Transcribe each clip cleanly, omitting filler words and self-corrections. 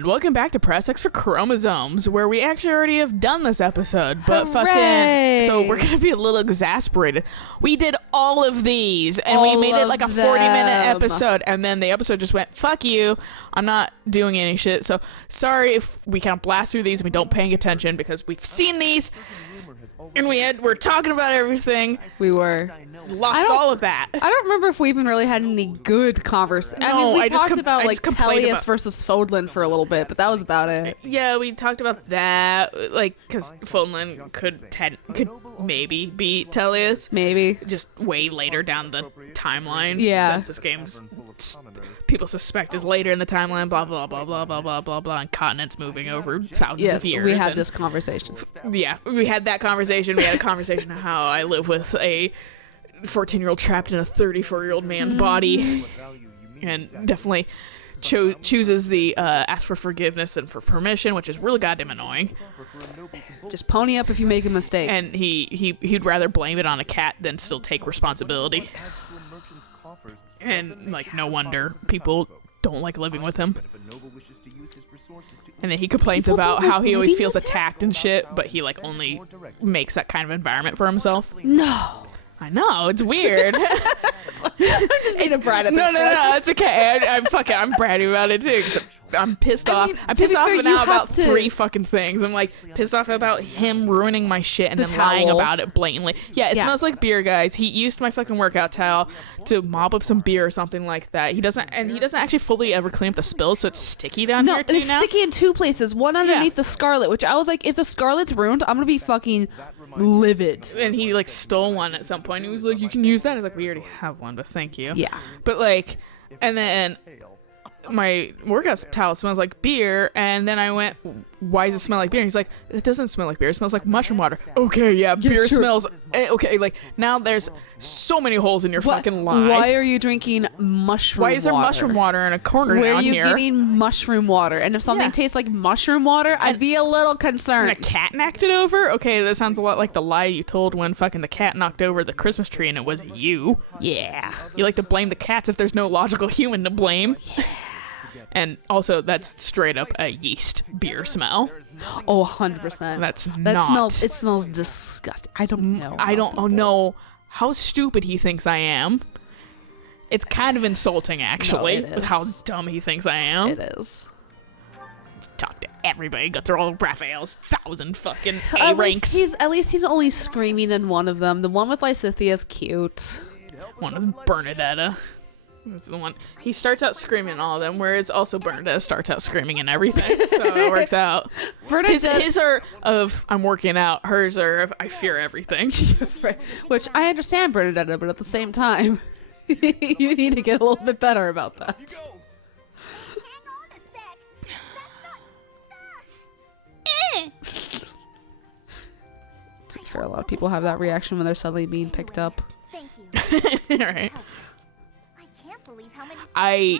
And welcome back to Press X for Chromosomes, where we actually already have done this episode, but Hooray! so we're gonna be a little exasperated. We did all of these, and we made it like a 40-minute episode, and then the episode just went, fuck you, I'm not doing any shit. So sorry if we kind of blast through these and we don't paying attention, because we've seen these, and we're talking about everything. We were. Lost all of that. I don't remember if we even really had any good conversation. I mean, we talked about like Tellius versus Fodlan for a little bit, but that was about it. Yeah, we talked about that, like, because Fodlan could maybe beat Tellius. Maybe. Just way later down the timeline. Yeah. Since this game's people suspect is later in the timeline, blah, blah, blah, blah, blah, blah, blah, blah, and continents moving over thousands of years. We had this conversation. Yeah, we had that conversation. We had a conversation of how I live with a 14-year-old trapped in a 34-year-old man's body, and definitely chooses the ask for forgiveness and for permission, which is really goddamn annoying. Just pony up if you make a mistake. And he'd rather blame it on a cat than still take responsibility. And like, no wonder people don't like living with him. And then he complains about how he always feels attacked and shit, but he like only makes that kind of environment for himself. No. I know, it's weird. I'm just being a brat at this point. No, it's okay. I'm bratty about it too. 'Cause I'm pissed off. I'm pissed off now about 3 fucking things. I'm like pissed off about him ruining my shit and then lying about it blatantly. Yeah, it smells like beer, guys. He used my fucking workout towel to mop up some beer or something like that. He doesn't actually fully ever clean up the spills, so it's sticky down here too now. No, it's sticky in 2 places. One underneath the scarlet, which I was like, if the scarlet's ruined, I'm gonna be fucking livid. And he like stole one at some point. He was like, you can use that. I was like, we already have one, but thank you. Yeah. But like, and then my workout towel smells like beer, and then I went, why does it smell like beer? And he's like, it doesn't smell like beer, it smells like mushroom water. Okay, yeah, beer smells okay. Like, now there's so many holes in your fucking lie. Why are you drinking mushroom water? Why is there mushroom water in a corner Where down here? Where are you getting mushroom water? And if something tastes like mushroom water, I'd be a little concerned. And a cat knocked it over? Okay, that sounds a lot like the lie you told when fucking the cat knocked over the Christmas tree and it was you. Yeah. You like to blame the cats if there's no logical human to blame. Yeah. And also, that's straight up a yeast beer smell. Oh, 100%. It smells disgusting. I don't know. I don't know how stupid he thinks I am. It's kind of insulting, actually, with how dumb he thinks I am. It is. Talk to everybody. Go through all Raphael's 1,000 fucking A ranks. At least he's only screaming in one of them. The one with Lysithia's cute. One with Bernadetta. That's the one. He starts out screaming in all of them, whereas also Bernadette starts out screaming in everything. So it works out. His are of I'm working out. Hers are of I fear everything. Which I understand, Bernadette, but at the same time, you need to get a little bit better about that. To be fair, a lot of people have that reaction when they're suddenly being picked up. Thank you. Right. I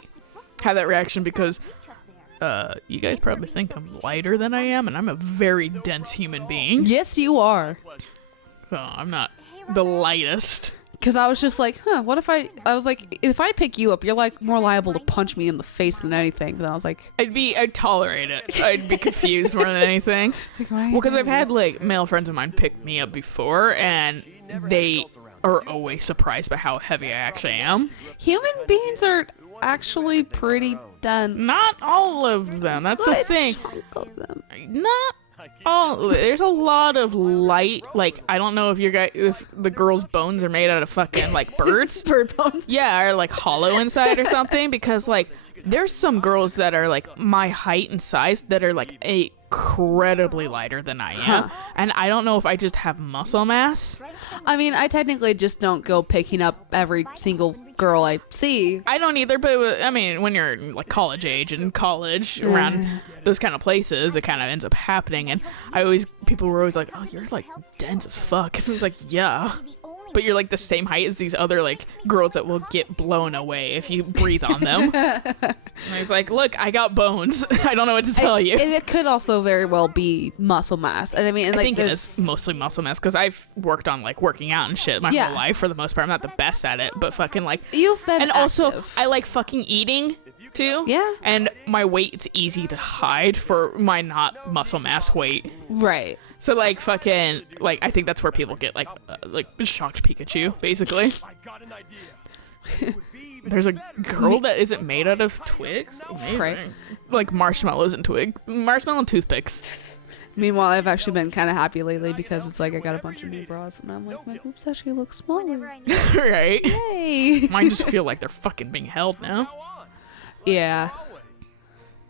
have that reaction because you guys probably think I'm lighter than I am, and I'm a very dense human being. Yes, you are. So I'm not the lightest. Because I was just like, what if I was like, if I pick you up, you're like more liable to punch me in the face than anything. But I was like, I'd tolerate it. I'd be confused more than anything. Well, because I've had like male friends of mine pick me up before, and they are always surprised by how heavy I actually am. Human beings are actually pretty dense. Not all of them. That's the thing. Not all. There's a lot of light. Like, I don't know if the girls' bones are made out of fucking like birds. Bird bones. Yeah, or like hollow inside or something. Because like there's some girls that are like my height and size that are like incredibly lighter than I am. And I don't know if I just have muscle mass. I mean, I technically just don't go picking up every single girl I see. I don't either, but I mean, when you're like college age and college around those kind of places, it kind of ends up happening. And people were always like, oh, you're like dense as fuck. And I was like, yeah. But you're like the same height as these other like girls that will get blown away if you breathe on them. And it's like, look, I got bones. I don't know what to tell you. And it could also very well be muscle mass. And I mean, I think it is mostly muscle mass because I've worked on like working out and shit my whole life for the most part. I'm not the best at it, but fucking like you've been and active. Also I like fucking eating. too. Yeah. And my weight's easy to hide for my not muscle mass weight. Right. So like fucking like I think that's where people get like shocked Pikachu basically. I got an idea. There's a girl that isn't made out of twigs. Amazing. Right. Like marshmallows and marshmallow and toothpicks. Meanwhile, I've actually been kind of happy lately because it's like I got a bunch of new bras and I'm like, my boobs actually look smaller. Right. Yay. Mine just feel like they're fucking being held now. Yeah.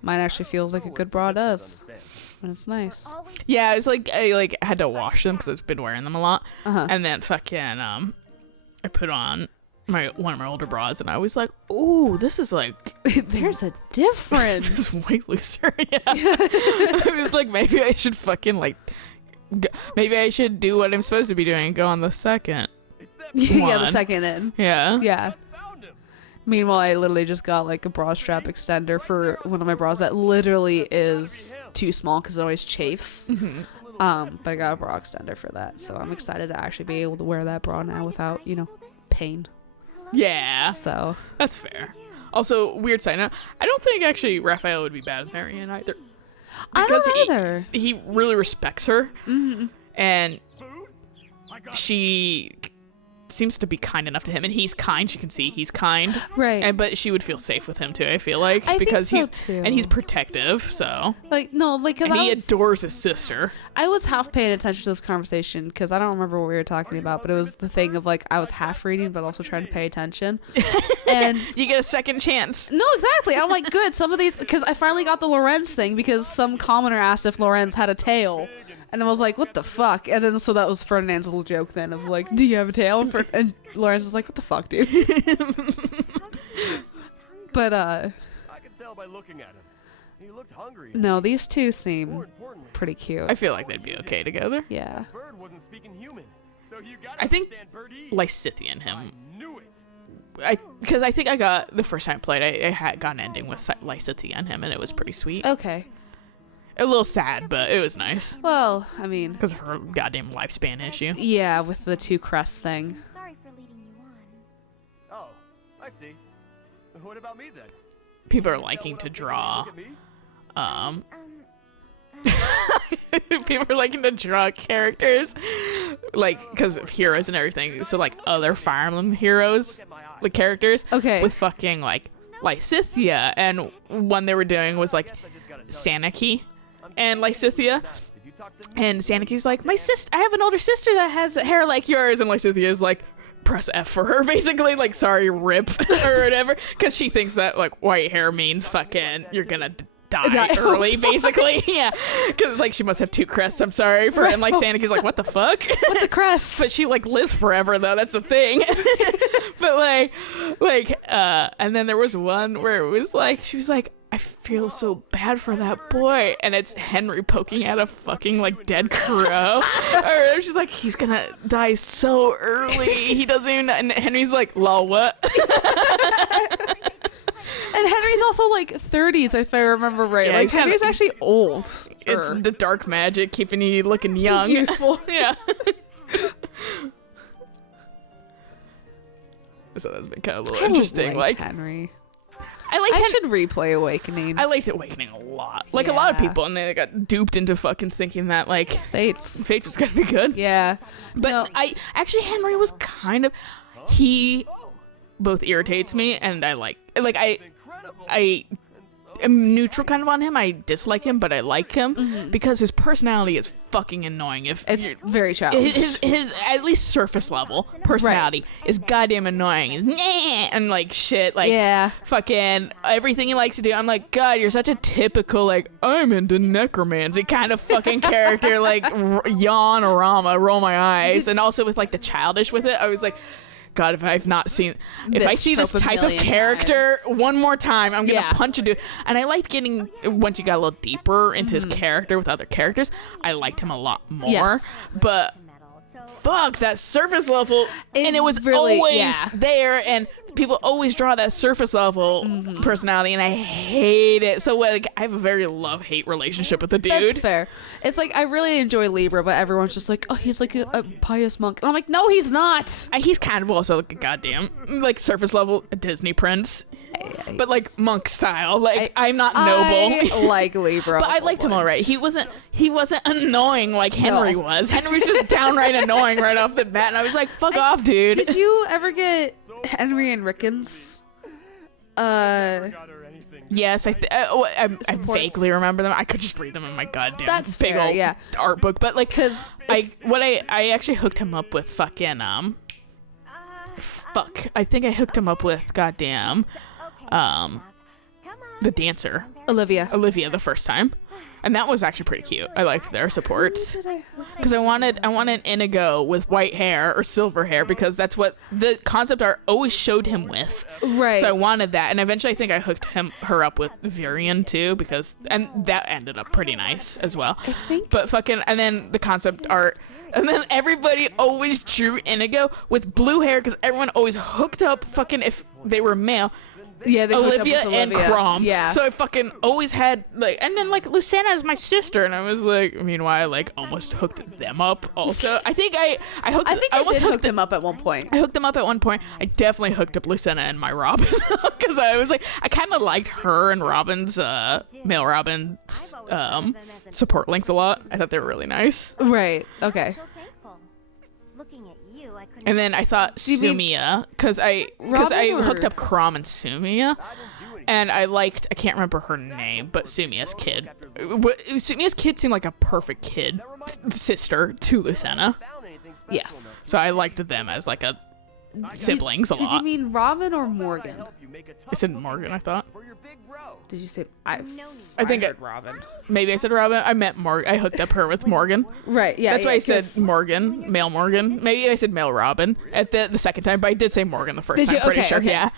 Mine actually feels like a good bra does. And it's nice. Yeah, it's like I had to wash them because I've been wearing them a lot. And then fucking I put on one of my older bras and I was like, ooh, this is like there's a difference. it's way looser. Yeah. I was like, maybe I should fucking like maybe I should do what I'm supposed to be doing and go on the second yeah, the second in. Yeah. Meanwhile, I literally just got like a bra strap extender for one of my bras that literally is too small because it always chafes. But I got a bra extender for that, so I'm excited to actually be able to wear that bra now without, pain. Yeah. So that's fair. Also, weird side note, I don't think actually Raphael would be bad with Marianne either. I don't either. He really respects her, and she seems to be kind enough to him, and he's kind. She can see he's kind, right? But she would feel safe with him too. I feel like because he's protective. So because he adores his sister. I was half paying attention to this conversation because I don't remember what we were talking about, but it was the thing of like I was half reading but also trying to pay attention. And you get a second chance. No, exactly. I'm like, good. Some of these because I finally got the Lorenz thing because some commenter asked if Lorenz had a tail. And I was like, what the fuck? And then so that was Ferdinand's little joke then of like, do you have a tail? And Lawrence was like, what the fuck, dude? But I could tell by looking at him. He looked hungry. No, these two seem pretty cute. I feel like they'd be okay together. Yeah. Bird wasn't speaking human. So you gotta I think Lysithea and him. Because I think I got the first time I played, I had got an ending with Lysithea and him, and it was pretty sweet. Okay. A little sad, but it was nice. Well, I mean, because of her goddamn lifespan issue. Yeah, with the two crest thing. I'm sorry for leading you on. Oh, I see. What about me then? People are liking to draw. People are liking to draw characters, like because of heroes and everything. So like other Fire Emblem heroes, the characters, okay, with fucking like Lysithea, and one they were doing was like Sanaki and Lysithea, and Sanaki's like, my sister, I have an older sister that has hair like yours, and Lysithea's like, press F for her, basically, like, sorry, rip, or whatever, because she thinks that like white hair means fucking you're gonna die early, basically. Yeah, because like she must have two crests, I'm sorry for, and like Sanaki's like, what the fuck? What's a crest? But she like lives forever though, that's the thing. But and then there was one where it was like, she was like, I feel so bad for that boy, and it's Henry poking at a fucking like dead crow. Or she's like, he's gonna die so early, he doesn't even, and Henry's like, lol, what? And Henry's also like 30s, if I remember right. Yeah, like Henry's actually old. It's the dark magic keeping you looking young. Youthful. Yeah. So that's been kind of a little interesting. Like Henry. I should replay Awakening. I liked Awakening a lot. Like a lot of people, and they got duped into fucking thinking that like Fates was gonna be good. Yeah. But Henry was kind of, he both irritates me and I am neutral kind of on him. I dislike him, but I like him because his personality is fucking annoying. It's very childish. His at least surface level personality is goddamn annoying. And like shit, like fucking everything he likes to do. I'm like, God, you're such a typical like I'm into necromancy kind of fucking character. Like yawn or roll my eyes, and also with like the childish with it. I was like, God, if I see this type of character one more time, I'm gonna punch a dude. And I liked getting, once you got a little deeper into his character with other characters, I liked him a lot more. Yes. But fuck, that surface level, and it was really, always there, and people always draw that surface level personality, and I hate it. So like, I have a very love-hate relationship with the dude. That's fair. It's like, I really enjoy Libra, but everyone's just like, oh, he's like a pious monk. And I'm like, no, he's not. He's kind of also like a goddamn, like, surface level Disney prince. but like monk style. Like I'm not noble. I like Libra. But I liked him alright. He wasn't annoying like Henry No. was. Henry was just downright annoying right off the bat, and I was like, "Fuck off, dude." Did you ever get Henry and Rickens? Yes, I vaguely remember them. I could just read them in my goddamn That's big fair, old yeah. art book. But like, Because I actually hooked him up with fucking fuck. I think I hooked him up with goddamn the dancer Olivia. Olivia the first time, and that was actually pretty cute. I liked their supports because I wanted Inigo with white hair or silver hair because that's what the concept art always showed him with. Right. So I wanted that, and eventually I think I hooked her up with Virion too and that ended up pretty nice as well. I think. But fucking, and then the concept art. And then everybody always drew Inigo with blue hair because everyone always hooked up fucking if they were male. Yeah, they hooked up Olivia with and Olivia. Crom. Yeah. So I fucking always had like, and then like Lucena is my sister, and I was like, meanwhile, I like almost hooked them up. Also, I think I hooked. I think I almost did hook them up at one point. I hooked them up at one point. I definitely hooked up Lucena and my Robin because I was like, I kind of liked her and Robin's male Robin's support links a lot. I thought they were really nice. Right. Okay. And then I thought Do you mean Sumia because I Robin or- hooked up Crom and Sumia. And I can't remember her name, but Sumia's kid. Sumia's kid seemed like a perfect kid sister to Lucena. Yes. So I liked them as like a siblings a Did you lot. mean Robin or Morgan? I said Morgan, I thought. Did you say I think heard Robin. Maybe I said Robin. I meant Morgan. I hooked up her with Morgan. Right. Yeah. That's why I said Morgan, male Morgan. Maybe I said male Robin at the second time, but I did say Morgan the first Did time. you? Pretty Okay, sure, okay. yeah.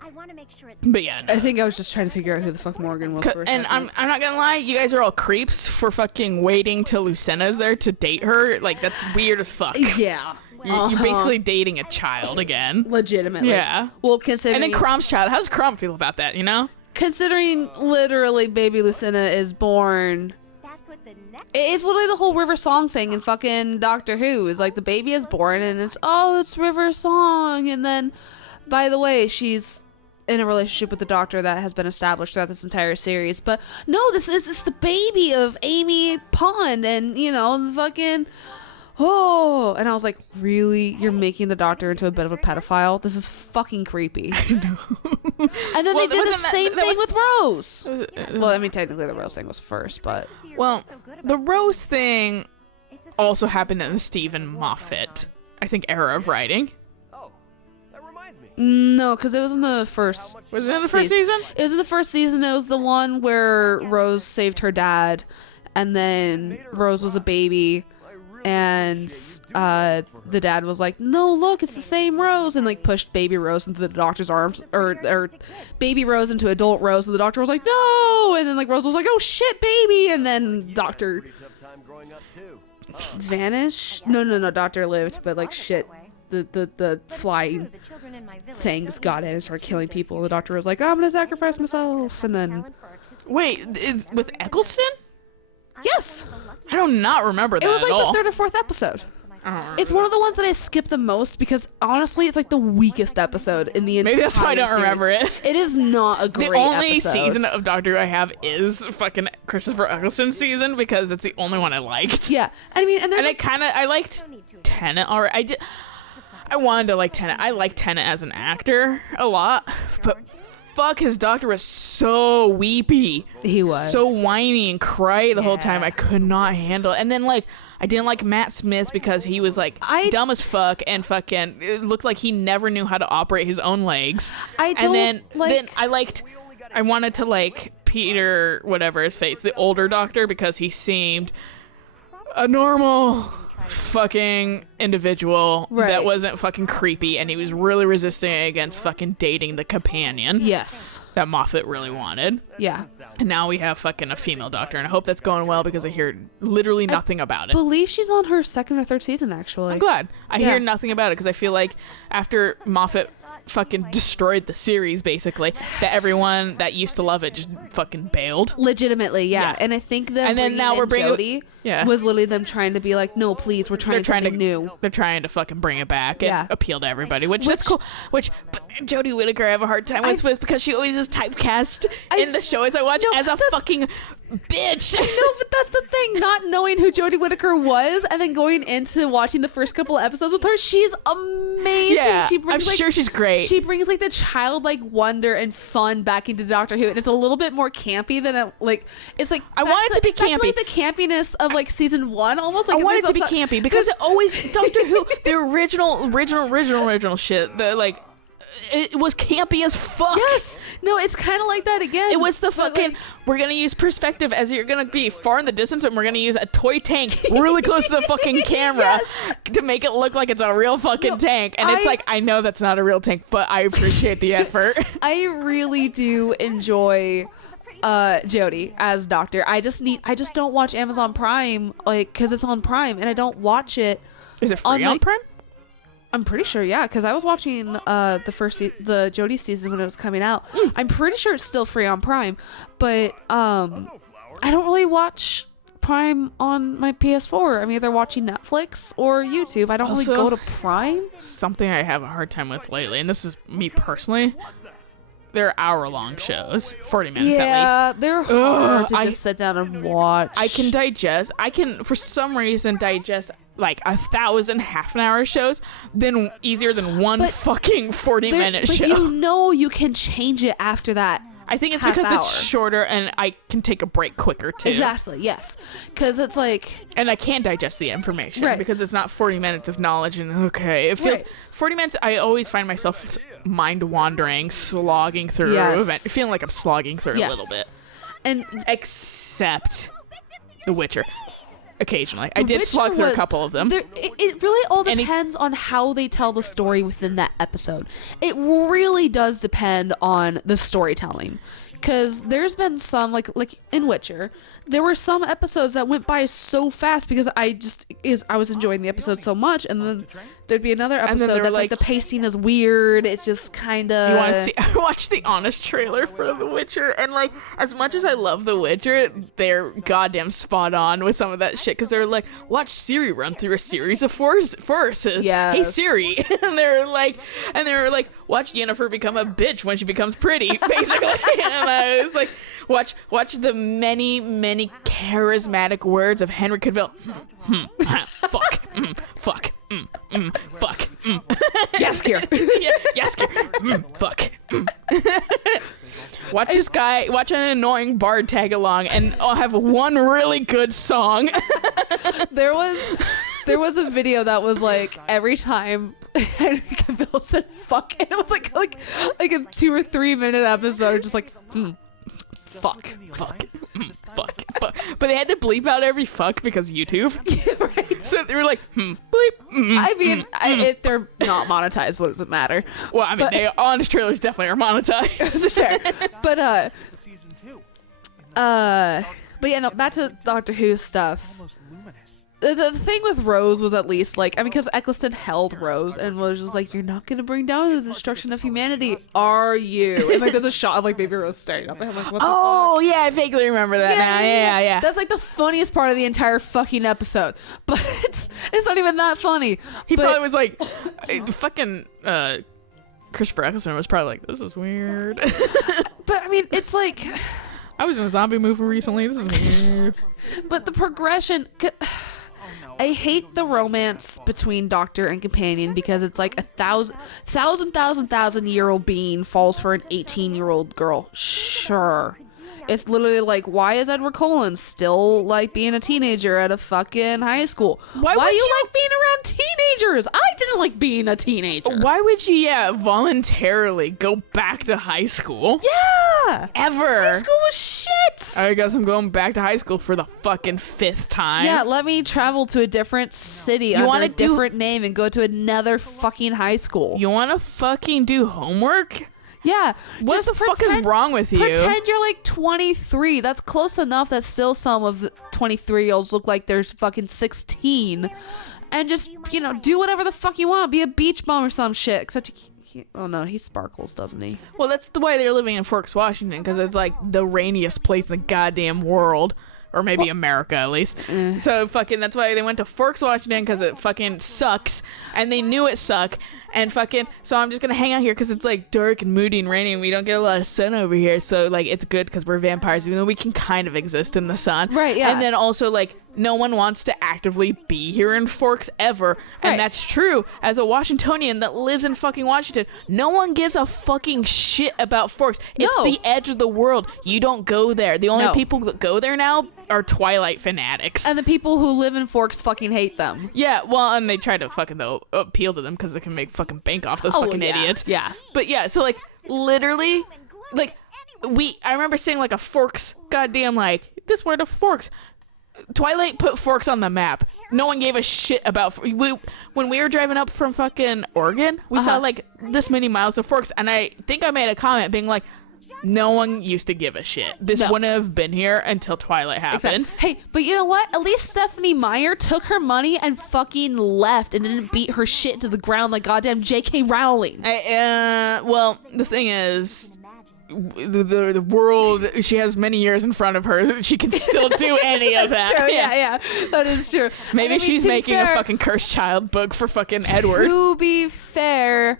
I want to make sure it's But yeah, no. I think I was just trying to figure out who the fuck Morgan was. For a And second. I'm not gonna lie, you guys are all creeps for fucking waiting till Lucena's there to date her. Like that's weird as fuck. Yeah. You're basically dating a child again. Legitimately. Yeah. Well, considering And then Crom's child. How does Crom feel about that? You know? considering literally baby Lucina is born. that's what the next It's literally the whole River Song thing in fucking Doctor Who. Is like the baby is born and it's River Song, and then by the way she's in a relationship with the Doctor that has been established throughout this entire series. But no, this is the baby of Amy Pond, and the fucking. Oh, and I was like, really? You're making the Doctor into a bit of a pedophile? This is fucking creepy. I know. And then Well, they did the wasn't that- same that thing was- with Rose. Well, I mean, technically the Rose thing was first, but Well, the Rose thing also happened in the Stephen Moffat, I think, era of writing. Oh, that reminds me. no, because it was in the first. Was it in the first season? It was in the first season. It was the one where Rose saved her dad, and then Rose was a baby. And the dad was like, no, look, it's the same Rose, and like pushed baby Rose into the Doctor's arms, or baby Rose into adult Rose, and the Doctor was like, no, and then like Rose was like, oh shit, baby, and then Doctor Pretty tough time growing up too. vanished. No, Doctor lived, but like shit, the flying the children in my village things don't got in and started killing people. The Doctor was like, I'm gonna sacrifice myself, and then talent for artistic Wait, is with Eccleston? yes, I do not remember that it was at like all. the third or fourth episode. Oh. It's one of the ones that I skip the most because honestly, it's like the weakest episode in the entire Maybe that's why I don't series. remember it. It is not a great The only episode. season of Doctor Who I have is fucking Christopher Eccleston season because it's the only one I liked. Yeah, I mean, and there's And I liked Tennant already. I wanted to like Tennant. I like Tennant as an actor a lot, but fuck, his Doctor was so weepy. He was. So whiny and cry the whole time. I could not handle it. And then like I didn't like Matt Smith because he was like dumb as fuck and fucking it looked like he never knew how to operate his own legs. I don't then like- I wanted to like Peter whatever his face, the older Doctor, because he seemed a normal fucking individual Right. that wasn't fucking creepy, and he was really resisting against fucking dating the companion yes, that Moffat really wanted. yeah. And now we have fucking a female Doctor, and I hope that's going well because I hear literally nothing about it. Believe she's on her second or third season actually. I'm glad. I Yeah. hear nothing about it because I feel like after Moffat fucking destroyed the series, basically. That everyone that used to love it just fucking bailed. Legitimately, yeah. And I think that And then now we're bringing Jodie was literally them trying to be like, no, please, we're trying something new. They're trying to fucking bring it back and appeal to everybody, which that's cool. Which Jodie Whittaker I have a hard time with because she always is typecast in the shows I watch as a fucking bitch. No, but that's the thing. Not knowing who Jodie Whittaker was and then going into watching the first couple of episodes with her, she's amazing. Yeah, she brings, I'm sure she's great. She brings like the childlike wonder and fun back into Doctor Who, and it's a little bit more campy than it's like I want it to be campy. Like the campiness of like season 1, almost. Like I want it to be campy because it always Doctor Who, the original shit. The like. It was campy as fuck. Yes. No, it's kind of like that again. It was the fucking, we're going to use perspective as you're going to be far in the distance and we're going to use a toy tank really close to the fucking camera to make it look like it's a real fucking tank. And it's like, I know that's not a real tank, but I appreciate the effort. I really do enjoy Jodie as Doctor. I just don't watch Amazon Prime, like, because it's on Prime and I don't watch it. Is it free on Prime? I'm pretty sure, yeah, because I was watching the Jodie season when it was coming out. I'm pretty sure it's still free on Prime, but I don't really watch Prime on my PS4. I'm either watching Netflix or YouTube. I don't really go to Prime. Something I have a hard time with lately, and this is me personally, they're hour-long shows, 40 minutes at least. Yeah, they're hard to just sit down and watch. I can, for some reason, digest like 1,000 half-an-hour shows then easier than one fucking 40-minute show. But you can change it after that. I think it's because it's shorter and I can take a break quicker too. Exactly, yes. Because it's like... And I can't digest the information because it's not 40 minutes of knowledge and it feels... 40 minutes, I always find myself mind-wandering, slogging through, feeling like I'm slogging through a little bit. And except The Witcher. Occasionally. I did slog through a couple of them. It really all depends on how they tell the story within that episode. It really does depend on the storytelling. Because there's been some, like in Witcher, there were some episodes that went by so fast because I was enjoying the episode so much, and then there'd be another episode that's like the pacing is weird. It just kind of... You want to see... I watched the honest trailer for The Witcher, and like, as much as I love The Witcher, they're goddamn spot on with some of that shit, because they're like, watch Ciri run through a series of forests. Yes. Hey Ciri. and they were like, watch Yennefer become a bitch when she becomes pretty, basically. And I was like, watch the many charismatic words of Henry Cavill. Fuck. Fuck. Fuck. Yaskir. Yaskir. Fuck. Watch this guy, watch an annoying bard tag along, and I'll have one really good song. There was a video that was like every time Henry Cavill said fuck, and it was like a 2 or 3 minute episode, just like fuck. But they had to bleep out every fuck because YouTube. Yeah, right. So they were like, bleep. I mean, if they're not monetized, what does it matter? Well, I mean, they honest trailers definitely are monetized. Fair. But yeah, no, back to Doctor Who stuff. The thing with Rose was at least like, I mean, because Eccleston held Rose and was just like, you're not gonna bring down the destruction of humanity, are you? And like, there's a shot of like baby Rose staring up at him like, what the fuck? Yeah, I vaguely remember that now. Yeah. That's like the funniest part of the entire fucking episode, but it's not even that funny. He probably was like, fucking Christopher Eccleston was probably like, this is weird. But I mean, it's like, I was in a zombie movie recently. This is weird. But the progression. I hate the romance between Doctor and Companion because it's like a thousand year old being falls for an 18-year-old girl. Sure. It's literally like, why is Edward Cullen still like being a teenager at a fucking high school? Why do you like being around teenagers? I didn't like being a teenager. Why would you, voluntarily go back to high school? Yeah. Ever. High school was shit. I guess I'm going back to high school for the fucking 5th time. Yeah, let me travel to a different city under a different name and go to another fucking high school. You want to fucking do homework? Yeah. What the fuck is wrong with you? Pretend you're like 23. That's close enough that still some of the 23-year-olds look like they're fucking 16. And just, do whatever the fuck you want. Be a beach bum or some shit. Except he sparkles, doesn't he? Well, that's the way they're living in Forks, Washington, because it's like the rainiest place in the goddamn world. Or maybe America, at least. So fucking, that's why they went to Forks, Washington, because it fucking sucks. And they knew it sucked. And fucking, so I'm just gonna hang out here because it's like dark and moody and rainy and we don't get a lot of sun over here. So like, it's good because we're vampires, even though we can kind of exist in the sun. Right, yeah. And then also like, no one wants to actively be here in Forks ever. And Right. that's true. As a Washingtonian that lives in fucking Washington, no one gives a fucking shit about Forks. It's No. the edge of the world. You don't go there. The only No. people that go there now are Twilight fanatics. And the people who live in Forks fucking hate them. Yeah, well, and they try to fucking though appeal to them because they can make fucking bank off those Oh, fucking yeah. idiots. Yeah. But yeah, so like literally, like I remember seeing like a Forks, goddamn, like this word of Forks. Twilight put Forks on the map. No one gave a shit about. When we were driving up from fucking Oregon, we saw like this many miles of Forks, and I think I made a comment being like, no one used to give a shit. This No. wouldn't have been here until Twilight happened. Hey, but you know what? At least Stephanie Meyer took her money and fucking left and didn't beat her shit to the ground like goddamn J.K. Rowling. Well, the thing is, the world, she has many years in front of her. She can still do any of that. True, yeah, that is true. Maybe And I mean, she's to be making fair- a fucking cursed child book for fucking Edward. To be fair,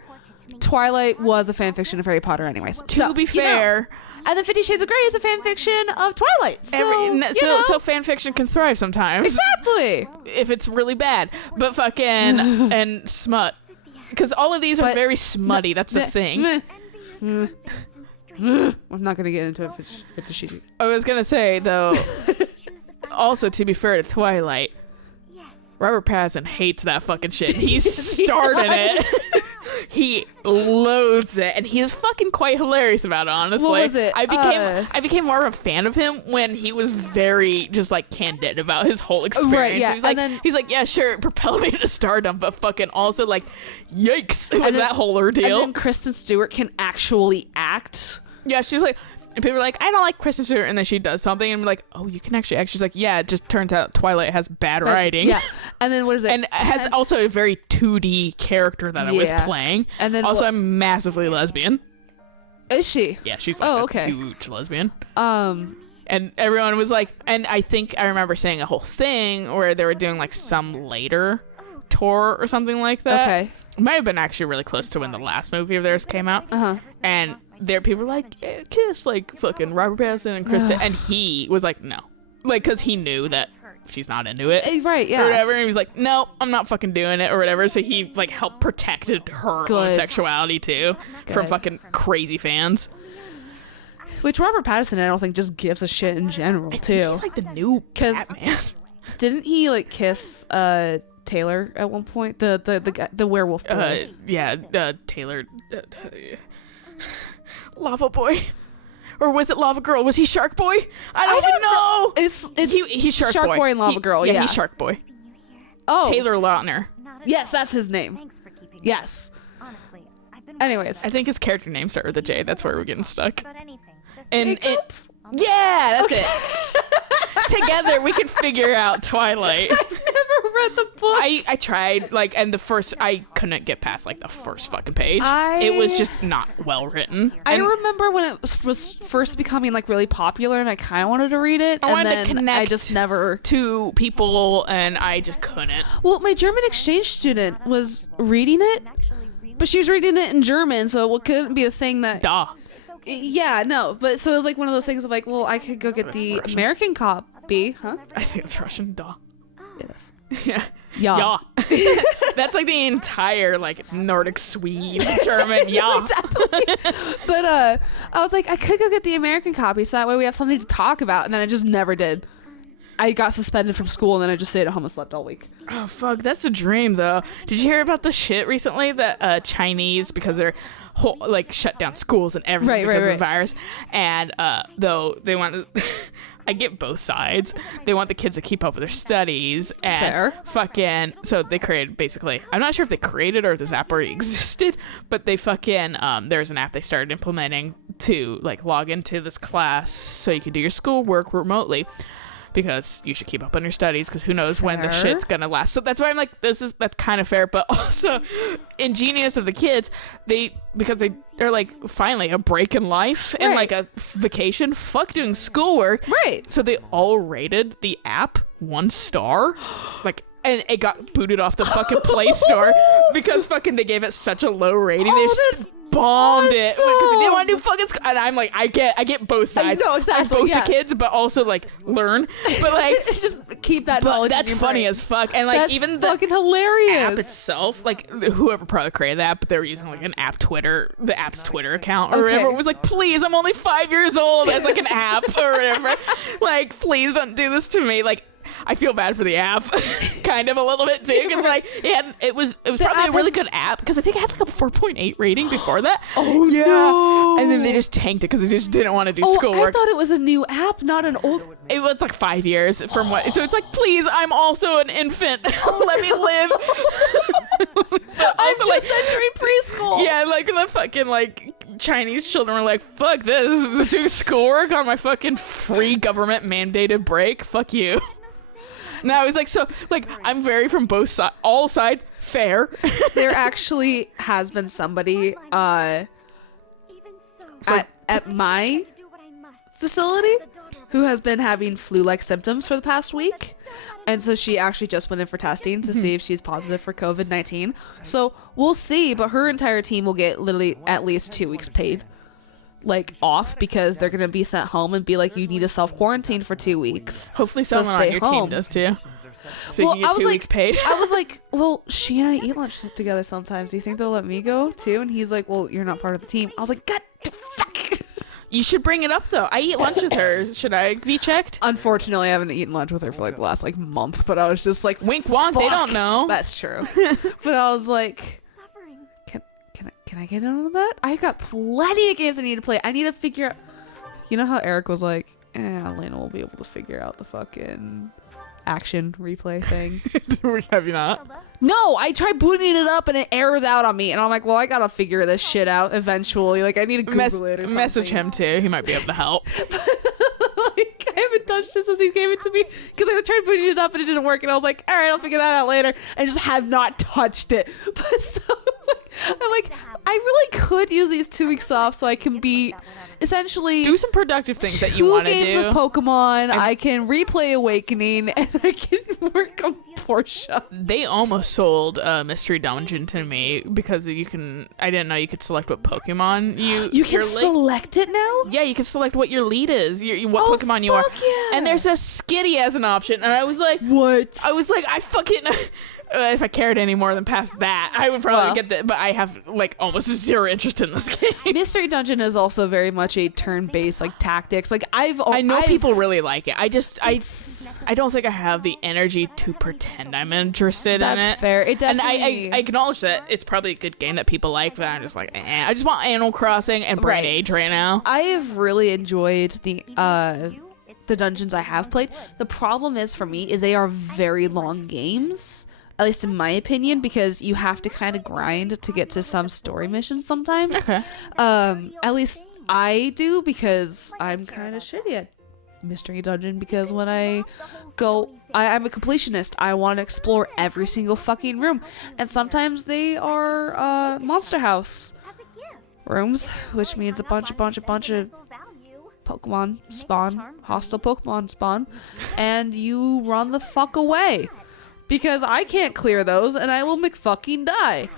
Twilight was a fanfiction of Harry Potter anyways. To be fair, and the 50 Shades of Grey is a fanfiction of Twilight. So, so fan fiction can thrive sometimes. exactly. If it's really bad. But fucking, and smut. Because all of these are But- very smutty. That's the thing. I'm not going to get into it. 50 Shades. I was going to say, though, also to be fair to Twilight, Robert Pattinson hates that fucking shit. He started it. He loathes it, and he is fucking quite hilarious about it, honestly. What was it? I became more of a fan of him when he was very just like candid about his whole experience. Right, yeah, He's like, yeah, sure, it propelled me to stardom, but fucking also like, yikes, with that whole ordeal. And then Kristen Stewart can actually act. Yeah, she's like, and people are like, I don't like Kristen Stewart, and then she does something, and I'm like, oh, you can actually act. She's like, yeah, it just turns out Twilight has bad writing. Yeah. And then what is it? And has also a very 2D character that I was Yeah. playing. And then also, I'm massively lesbian. Is she? Yeah, she's like okay. a huge lesbian. Um, And everyone was like, and I think I remember seeing a whole thing where they were doing like some later tour or something like that. Okay. It might have been actually really close to when the last movie of theirs came out. And there people were like, kiss like fucking Robert Pattinson and Kristen. And he was like, no. Like, because he knew that she's not into it. Right, yeah. Or whatever. And he was like, no, I'm not fucking doing it or whatever. So he like helped protected her own Good. sexuality too from Good. fucking crazy fans. Which Robert Pattinson, I don't think, just gives a shit in general, too. He's like the new 'Cause- Batman. Didn't he, like, kiss Taylor at one point? The guy, the werewolf boy. Taylor. Lava Boy. Or was it Lava Girl? Was he Shark Boy? I don't even know. It's He's Shark Boy and Lava Girl, yeah. he's Shark Boy. Oh. Taylor Lautner. Yes, that's his name. Thanks for keeping Yes. Honestly, I've been Anyways. I think his character name started with a J. That's where we're getting stuck. about anything. Just And it. Yeah, that's it. Together we can figure out Twilight. I've never read the book. I tried, like, and I couldn't get past, like, the first fucking page. I- It was just not well written. I And remember when it was first becoming, like, really popular, and I kind of wanted to read it. I and wanted to then connect I just never... to people, and I just couldn't. Well, my German exchange student was reading it, actually really but she was reading it in German, so it couldn't be a thing that... Duh. it's okay. Yeah, no, but so it was like one of those things of like, well, I could go get the Russian. American copy, huh? I think it's Russian. Duh. Yes. Yeah. Yeah. Yeah. That's like the entire like Nordic Swede German. Yeah. But I was like, I could go get the American copy, so that way we have something to talk about, and then I just never did. I got suspended from school, and then I just stayed at home and slept all week. Oh fuck, that's a dream though. Did you hear about the shit recently that Chinese, because they're like shut down schools and everything because of the virus, and though they want I get both sides. They want the kids to keep up with their studies and Fair. fucking, so they created basically, I'm not sure if they created or if this app already existed, but they fucking there's an app they started implementing to like log into this class so you can do your schoolwork remotely. because you should keep up on your studies because who knows when the Fair. shit's gonna last. So that's why I'm like, that's kind of fair, but also ingenious of the kids. Because they're like finally a break in life and Right. like a vacation. Fuck doing schoolwork. Right. So they all rated the app 1 star, like. And it got booted off the fucking Play Store because fucking they gave it such a low rating. They just that's bombed it because they didn't want to do awesome. fucking. And I'm like, I get both sides. know, I exactly, both yeah. the kids, but also like learn. But like, Just keep that but knowledge. that's in your funny brain. as fuck. And like That's even the fucking hilarious. app itself, like whoever probably created that, but they were using like an app Twitter, the app's Twitter account or Okay. whatever. It was like, please, I'm only 5 years old as like an app or whatever. Like, please don't do this to me. Like, I feel bad for the app, kind of a little bit too, because like it was probably a app really has- good app because I think it had like a 4.8 rating before that. Oh, yeah, no. and then they just tanked it because they just didn't want to do Oh, I schoolwork. thought it was a new app, not an old. It was like 5 years from what, so it's like, please, I'm also an infant. Let me live. I'm Also, like, just entering preschool. yeah, like the fucking like Chinese children were like, fuck this, do schoolwork on my fucking free government mandated break. Fuck you. No, I was like, so like I'm very from both sides, all sides, fair. There actually has been somebody at my facility who has been having flu-like symptoms for the past week. And so she actually just went in for testing to see if she's positive for COVID-19. So we'll see, but her entire team will get literally at least 2 weeks paid, like, off, because they're going to be sent home and be like, you need to self-quarantine for 2 weeks. Hopefully So someone on stay your home. team does too. So you Well, can get 2 weeks paid. I was like, well, she and I eat lunch together sometimes. Do you think they'll let me go too? And he's like, well, you're not part of the team. I was like, God, fuck. You should bring it up though. I eat lunch with her. Should I be checked? Unfortunately, I haven't eaten lunch with her for like the last like month, but I was just like, Wink wonk, they fuck. don't know. That's true. But I was like, can I get in on that? I got plenty of games I need to play. I need to figure out. You know how Eric was like, Alayna will be able to figure out the fucking action replay thing. Have you not? No, I tried booting it up and it errors out on me, and I'm like, well, I gotta figure this shit out eventually. Like, I need to Google it or something. Message him too. He might be able to help. Like, I haven't touched it since he gave it to me because I tried putting it up and it didn't work, and I was like, all right, I'll figure that out later. I just have not touched it. But so I'm like, I really could use these 2 weeks off so I can be essentially Do some productive things that you 2 want to games do. of Pokemon. I can replay Awakening, and I can work on Portia. They almost sold Mystery Dungeon to me because you can. I didn't know you could select what Pokemon You can your lead- select it now. Yeah, you can select what your lead is, what Oh, Pokemon you are. fuck yeah. And there's a Skitty as an option, and I was like, What? I was like, I fucking. If I cared any more than past that, I would probably Well. get that. But I have like almost zero interest in this game. Mystery Dungeon is also very much a turn-based like tactics. Like I know people really like it. I don't think I have the energy to pretend I'm interested in That's it. fair. It And definitely. I acknowledge that it's probably a good game that people like, but I'm just like, I just want Animal Crossing and Brain Right. Age right now. I have really enjoyed the dungeons I have played. The problem is for me is they are very long games, at least in my opinion, because you have to kind of grind to get to some story missions sometimes. Okay. At least I do, because I'm kind of shitty at Mystery Dungeon, because when I go, I'm a completionist. I want to explore every single fucking room, and sometimes they are monster house rooms, which means a bunch of Pokemon spawn, hostile Pokemon spawn, and you run the fuck away, because I can't clear those and I will McFucking die.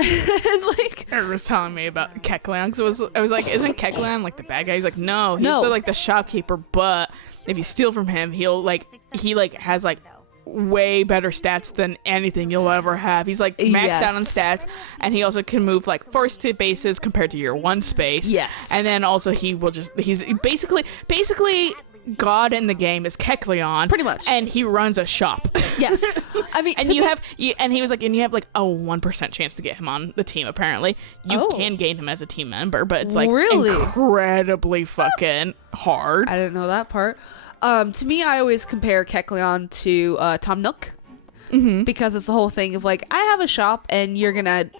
And like, Eric was telling me about Kecleon, because I was like, isn't Kecleon like the bad guy? He's like, no, he's No. the shopkeeper, but if you steal from him, he has like way better stats than anything you'll ever have. He's like maxed out on Yes. stats, and he also can move like 4 spaces compared to your 1 space. Yes. And then also he's basically God in the game is Kecleon. Pretty much. And he runs a shop. yes, I mean, And he was like, and you have like a 1% chance to get him on the team. Apparently, you Oh. can gain him as a team member, but it's like Really? incredibly fucking hard. I didn't know that part. To me, I always compare Kecleon to Tom Nook. Because it's the whole thing of like, I have a shop and you're gonna,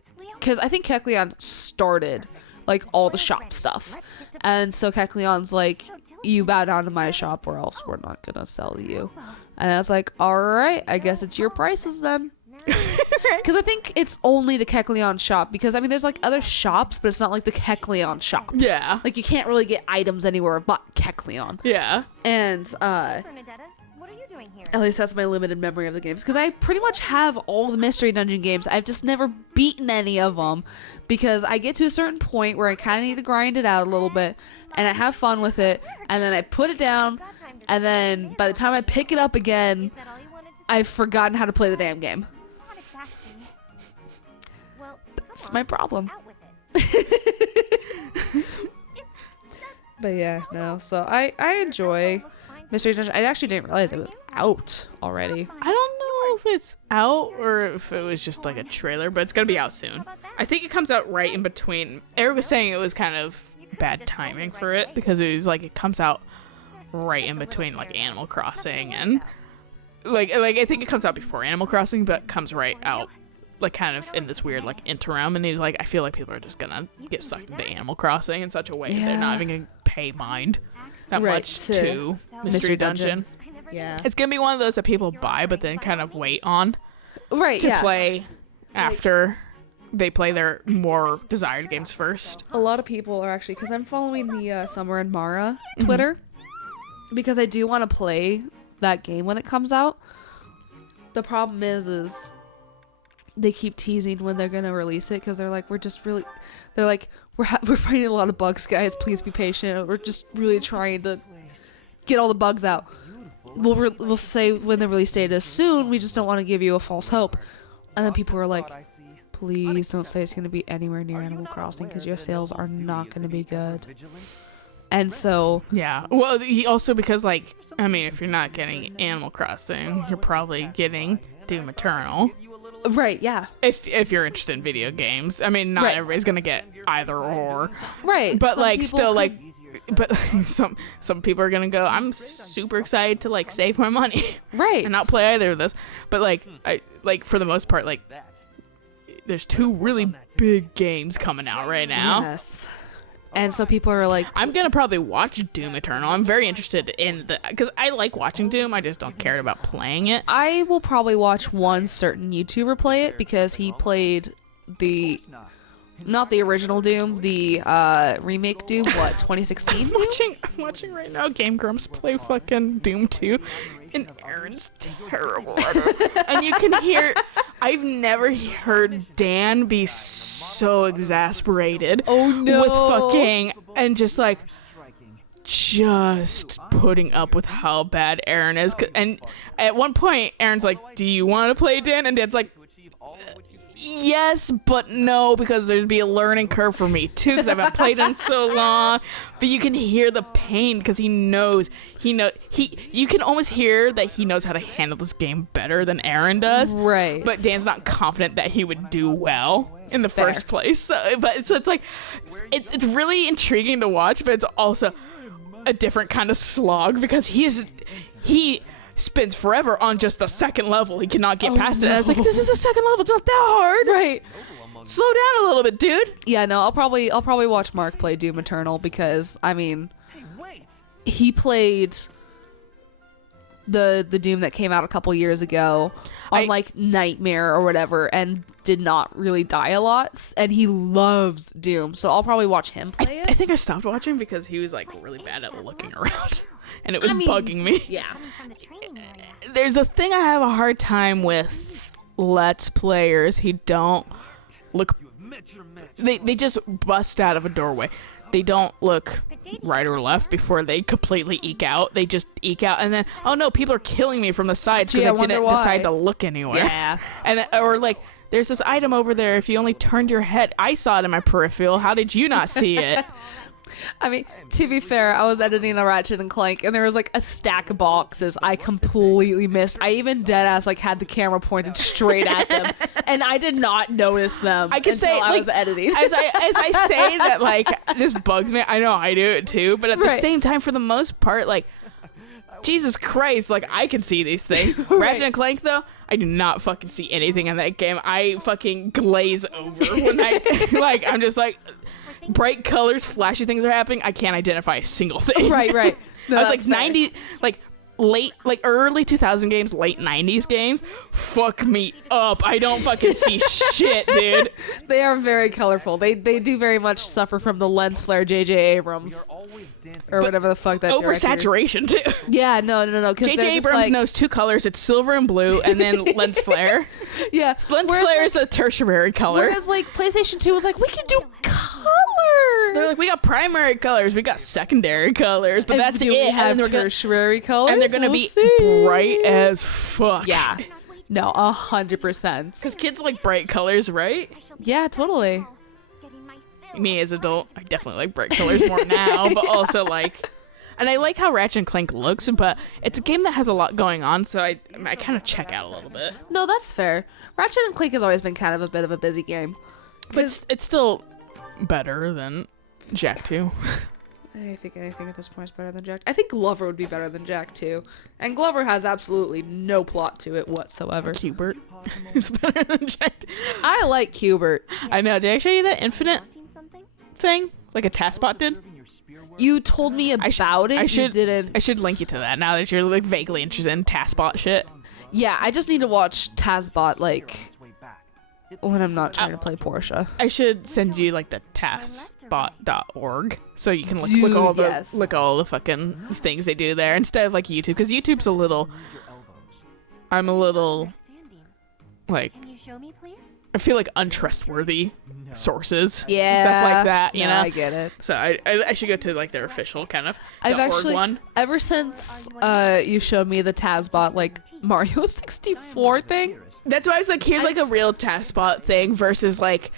because I think Kecleon started like all the shop stuff, and so Kecleon's like, you bow down to my shop or else we're not gonna sell to you. And I was like, all right, I guess it's your prices then. Because I think it's only the Kecleon shop, because I mean there's like other shops, but it's not like the Kecleon shop. Yeah. Like you can't really get items anywhere but Kecleon. Yeah. And Bernadetta, what are you doing here? at least that's my limited memory of the games, because I pretty much have all the Mystery Dungeon games. I've just never beaten any of them because I get to a certain point where I kind of need to grind it out a little bit, and I have fun with it, and then I put it down, and then by the time I pick it up again, Is that all you wanted to say? I've forgotten how to play the damn game. Not exactly. Well, It's come my on, problem. out with it. But yeah, no. So I enjoy Looks fine to Mystery Dungeon. I actually didn't realize it was out already. I don't know if it's out or if it was just like a trailer, but it's gonna be out soon. I think it comes out right in between. Eric was saying it was kind of bad timing for it because it was like it comes out right in between like Animal Crossing and like I think it comes out before Animal Crossing, but comes right out like kind of in this weird like interim. And he's like, I feel like people are just gonna get sucked into Animal Crossing in such a way that they're not even gonna pay mind that Right, much to to Mystery Dungeon. I never Yeah. It's gonna be one of those that people buy but then kind of wait on Right, to yeah. play after they play their more desired games first. A lot of people are actually, because I'm following the Summer and Mara Twitter, because I do want to play that game when it comes out. The problem is they keep teasing when they're gonna release it, because they're like, we're finding a lot of bugs, guys. Please be patient. We're just really trying to get all the bugs out. We'll say when the release date is soon. We just don't want to give you a false hope. And then people are like, please don't say it's going to be anywhere near Animal Crossing, because your sales are not going to be good. And so, Yeah. Well, also because like, I mean, if you're not getting Animal Crossing, you're probably getting Doom Eternal. right, yeah, If you're interested in video games, I mean, not Right. everybody's gonna get either or. right. But Some like, people still could- like, but some people are gonna go, I'm super excited to like save my money right, and not play either of this. But like, I like for the most part, like, there's two really big games coming out right now. Yes. And so people are like, I'm gonna probably watch Doom Eternal. I'm very interested in because I like watching Doom. I just don't care about playing it. I will probably watch one certain YouTuber play it, because he played not the original Doom, the remake Doom, 2016 Doom? I'm watching right now Game Grumps play fucking Doom 2, and Aaron's terrible at it. And you can hear, I've never heard Dan be so exasperated. Oh, no. With fucking, and just like, just putting up with how bad Aaron is. And at one point, Aaron's like, do you want to play Dan? And Dan's like, yes, but no, because there'd be a learning curve for me too, because I haven't played in so long. But you can hear the pain because you can almost hear that he knows how to handle this game better than Aaron does. Right. But Dan's not confident that he would do well in the first place. So it's like it's really intriguing to watch, but it's also a different kind of slog because he spends forever on just the second level. He cannot get past it. And I was like, this is the second level. It's not that hard. Right. Slow down a little bit, dude. Yeah, no, I'll probably watch Mark play Doom Eternal, because I mean, he played the Doom that came out a couple years ago on like Nightmare or whatever, and did not really die a lot, and he loves Doom, so I'll probably watch him play I it. think I stopped watching because he was like really bad at looking around. And it was I mean, bugging me. Yeah. coming from the training area. There's a thing I have a hard time with Let's Players. He don't look. They just bust out of a doorway. They don't look right or left before they completely eke out. They just eke out, and then, oh no, people are killing me from the sides because Gee, I I didn't wonder decide why. to look anywhere. Yeah. And or like, there's this item over there. If you only turned your head, I saw it in my peripheral. How did you not see it? I mean, to be fair, I was editing a Ratchet and Clank, and there was like a stack of boxes I completely missed. I even deadass like had the camera pointed straight at them, and I did not notice them. I can until say, I like, was editing. as I say that, like, this bugs me. I know I do it too, but at the Right. same time, for the most part, like, Jesus Christ, like, I can see these things. Ratchet and Clank, though, I do not fucking see anything in that game. I fucking glaze over when I, like, I'm just like, bright colors, flashy things are happening, I can't identify a single thing. Right. No, I was like that's fair. 90, like late, like early 2000 games, late 90s games. Fuck me up. I don't fucking see shit, dude. They are very colorful. They do very much suffer from the lens flare J.J. Abrams. Or whatever the fuck that director- Oversaturation too. Yeah, no. J.J. Abrams knows two colors. It's silver and blue, and then lens flare. Yeah. Lens whereas, flare like, is a tertiary color. Whereas like PlayStation 2 was like, we can do color. They're like, we got primary colors, we got secondary colors, but And that's do it. we have and they're gonna, tertiary colors? and they're gonna We'll be see. bright as fuck. Yeah. No, 100%. Because kids like bright colors, right? Yeah, totally. Me as adult, I definitely like bright colors more now, but also like, and I like how Ratchet and Clank looks, but it's a game that has a lot going on, so I kind of check out a little bit. No, that's fair. Ratchet and Clank has always been kind of a bit of a busy game. But it's still better than Jack 2. I think anything at this point is better than Jack. I think Glover would be better than Jack 2. And Glover has absolutely no plot to it whatsoever. Cubert is better than Jack 2. I like Cubert. I know. Did I show you that infinite thing? Like a taskbot did? You told me about it. I should, You didn't. I should link you to that now that you're like vaguely interested in taskbot shit. Yeah, I just need to watch Tazbot like when I'm not trying to play Portia. I should send you like the taskbot.org so you can Dude, look all the fucking things they do there instead of like YouTube, because YouTube's a little. I'm a little like. Can you show me, please? I feel like untrustworthy sources. Yeah, Stuff like that, you no, know? I get it. So I should go to like their official kind of I've .org actually one. ever since you showed me the Tazbot like Mario 64 thing. That's why I was like, here's like a real taskbot thing versus like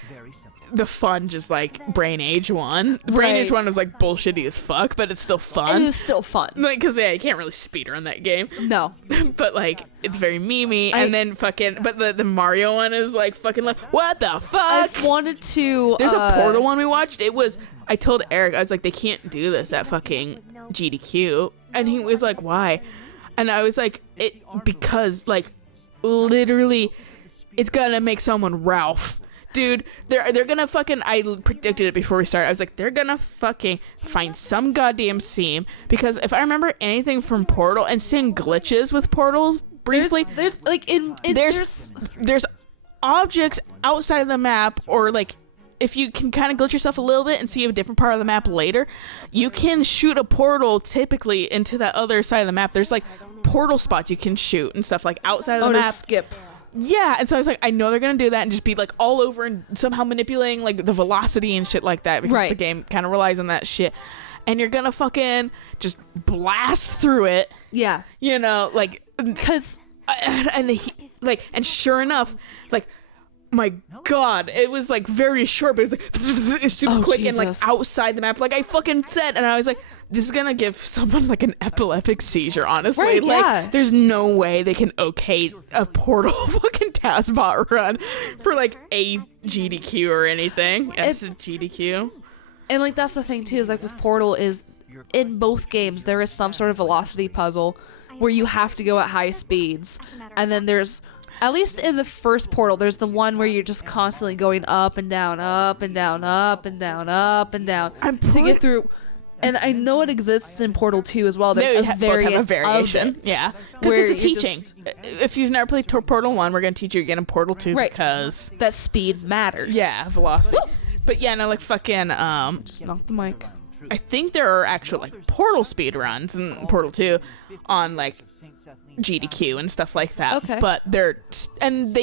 the fun, just like Brain Age one. The Brain Right. Age one was like bullshitty as fuck, but it's still It fun. was still fun. Like, cause yeah, you can't really speedrun that game, No. but like it's very memey. I- And then fucking, but the Mario one is like fucking like, what the fuck? I've wanted to. There's a Portal one we watched. It was, I told Eric, I was like, they can't do this at fucking GDQ. And he was like, why? And I was like, because like literally it's gonna make someone Ralph. Dude, they're gonna fucking, I predicted it before we started. I was like, they're gonna fucking find some goddamn seam, because if I remember anything from Portal and seeing glitches with Portal briefly, There's like there's objects outside of the map, or like if you can kind of glitch yourself a little bit and see a different part of the map later, you can shoot a portal typically into that other side of the map. There's like portal spots you can shoot and stuff like outside of the map. skip. Yeah, and so I was like, I know they're gonna do that and just be like all over and somehow manipulating like the velocity and shit like that, because Right. the game kind of relies on that shit. And you're gonna fucking just blast through it, Yeah, you know, like, because and sure enough, like, my god, it was like very short, but it was like it's super Oh, quick and like Jesus. outside the map, like I fucking said. And I was like, this is gonna give someone like an epileptic seizure, honestly. Right, like yeah. there's no way they can okay a Portal fucking taskbot run for like a GDQ or anything. It's a GDQ. and like that's the thing too, is like with Portal is in both games there is some sort of velocity puzzle where you have to go at high speeds, and then there's, at least in the first Portal, there's the one where you're just constantly going up and down, up and down, up and down, up and down to get through. And I know it exists in Portal 2 as well. There's They a both have variant a variation. of it, Yeah, because where it's a you teaching. If you've never played Portal 1, we're gonna teach you again in Portal 2, Right. because that speed matters. yeah, velocity. But yeah, no, like fucking Just knock the mic. I think there are actual like Portal speed runs in Portal 2 on like GDQ and stuff like that. Okay. But and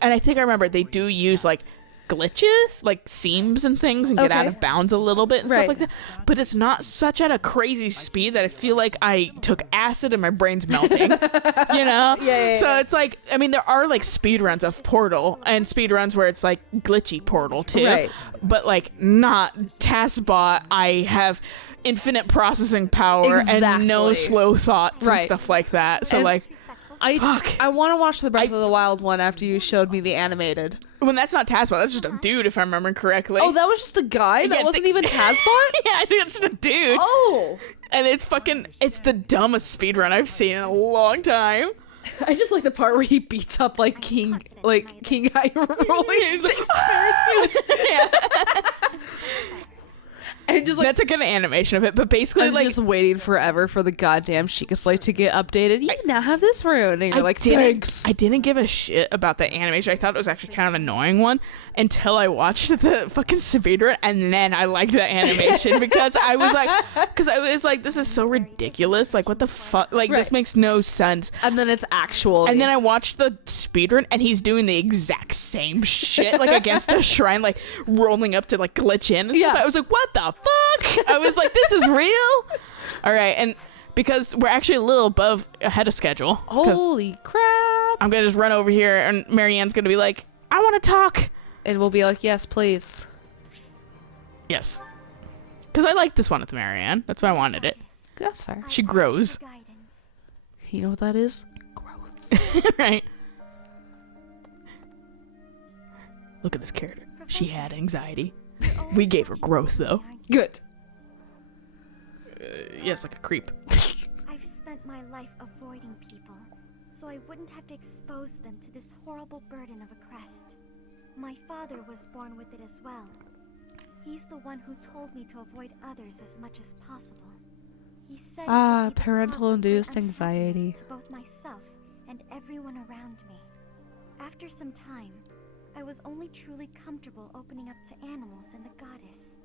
I think I remember they do use like glitches, like seams and things, and get out Okay. of bounds a little bit and Right. stuff like that. But it's not such at a crazy speed that I feel like I took acid and my brain's melting. You know? Yeah. So it's like, I mean, there are like speed runs of Portal and speed runs where it's like glitchy Portal too. Right. But like not Taskbot. I have infinite processing power and no Exactly. slow thoughts and Right. stuff like that. So And- like, I want to watch the Breath of the Wild one after you showed me the animated. when that's not Taskbot, that's just a dude, if I'm remembering correctly. Oh, that was just a guy? That Yeah, wasn't even Tazbot? yeah, I think it's just a dude. Oh. And it's the dumbest speedrun I've seen in a long time. I just like the part where he beats up like King Hyrule. Takes the parachute. Yeah. And just like That's a good animation of it, but basically, I'm like, just waiting forever for the goddamn Sheikah Slate to get updated. You now have this rune, and you're like, thanks. I didn't give a shit about the animation. I thought it was actually kind of an annoying one until I watched the fucking speedrun, and then I liked the animation because I was like, this is so ridiculous. Like, what the fuck? Like, this Right. makes no sense. And then it's actual. And then I watched the speedrun, and he's doing the exact same shit, like against a shrine, like rolling up to like glitch in. And stuff. Yeah. I was like, what the fuck? I was like, this is real. All right, and because we're actually a little ahead of schedule. 'cause holy crap. I'm gonna just run over here, and Marianne's gonna be like, I want to talk. And we'll be like, yes, please. Yes, because I like this one with Marianne. That's why I wanted it. That's fair. She grows. Guidance. You know what that is? Right. Look at this character. She had anxiety. We gave her growth, though. Good. Yes, like a creep. I've spent my life avoiding people, so I wouldn't have to expose them to this horrible burden of a crest. My father was born with it as well. He's the one who told me to avoid others as much as possible. He said it would be the parental cause of great induced unhappiness anxiety. to both myself and everyone around me. After some time, I was only truly comfortable opening up to animals and the goddess.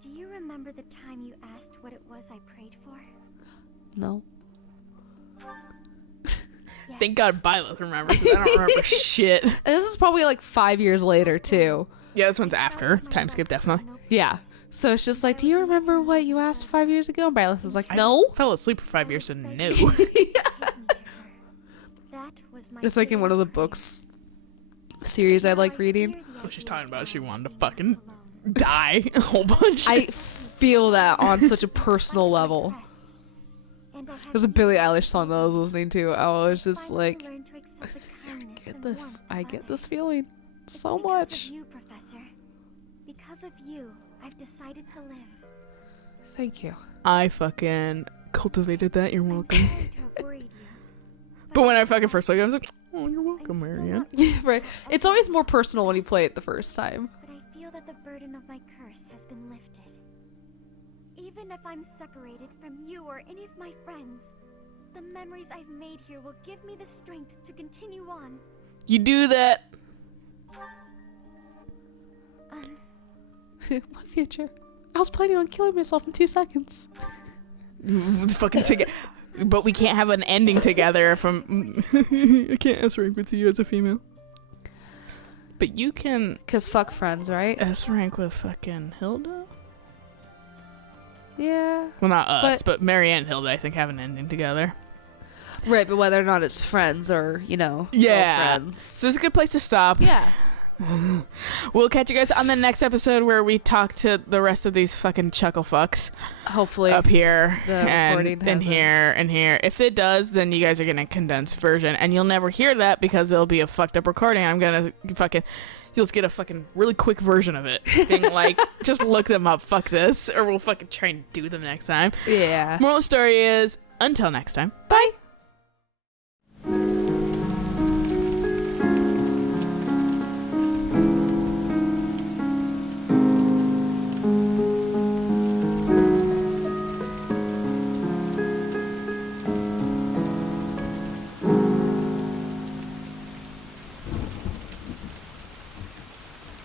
Do you remember the time you asked what it was I prayed for? No. Yes. Thank God Byleth remembers, 'cause I don't remember shit. And this is probably like 5 years later, too. Yeah, this one's after. Time skip, definitely. Yeah. So it's just like, do you remember what you asked 5 years ago? And Byleth is like, no. I fell asleep for 5 years, so no. It's like in one of the books series I like reading. What she's talking about, she wanted to fucking die a whole bunch. I feel that on such a personal level. There's a Billie Eilish song that I was listening to. I was just like, I get this feeling so much. You, Professor. Because of you, I've decided to live. Thank you. I fucking cultivated that. You're I'm welcome. sorry to have worried you. But when I fucking first looked, I was like, oh, you're welcome, I'm still Marianne. not ready to Right. It's always more personal when you play it the first time. But I feel that the burden of my curse has been lifted. Even if I'm separated from you or any of my friends, the memories I've made here will give me the strength to continue on. You do that. My future. I was planning on killing myself in 2 seconds. Fucking together. But we can't have an ending together if I'm... I can't S-rank with you as a female. But you can Because fuck friends, right? S-rank with fucking Hilda? Yeah. Well, not us, but Marianne and Hilda, I think, have an ending together. Right, but whether or not it's friends or, you know, Yeah. girlfriends. So it's a good place to stop. Yeah. We'll catch you guys on the next episode where we talk to the rest of these fucking chuckle fucks Hopefully. up here the and recording and here and here. If it does, then you guys are getting a condensed version, and you'll never hear that because it'll be a fucked up recording. I'm gonna fucking, you'll just get a fucking really quick version of it. Being like, just look them up. Fuck this, or we'll fucking try and do them next time. Yeah. Moral of the story is, until next time, bye.